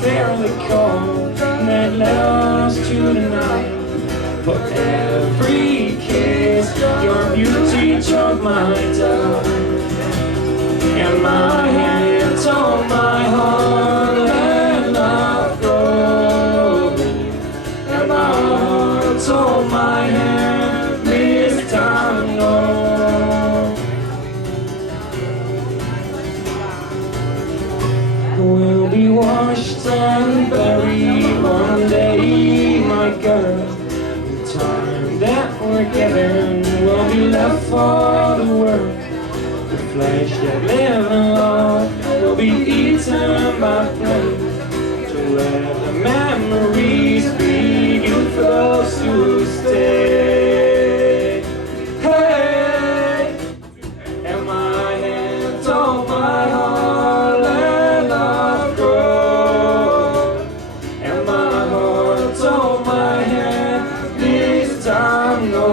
fairly cold that lost you tonight. For every kiss, your beauty took my time, and my hand told my heart let love go, and my heart told my hand this time no. We'll be washed and buried one day, my girl. The time that we're given will be left for the work. The flesh that live and love will be eaten by flame, to let the memories be good for those who stay. Hey, and my hand told my heart let love grow, and my heart told my hand this time no.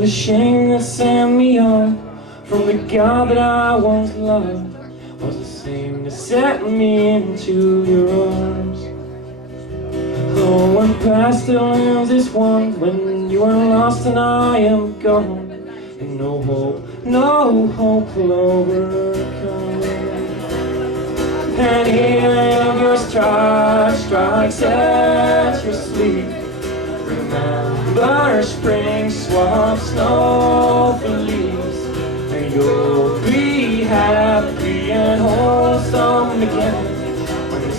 The shame that sent me on from the God that I once loved was the same that set me into your arms. Oh, when past the lives is one, when you are lost and I am gone, and no hope will overcome. And even your strikes at your sleep. Remember spring swamps, snow for leaves, and you'll be happy and wholesome again when the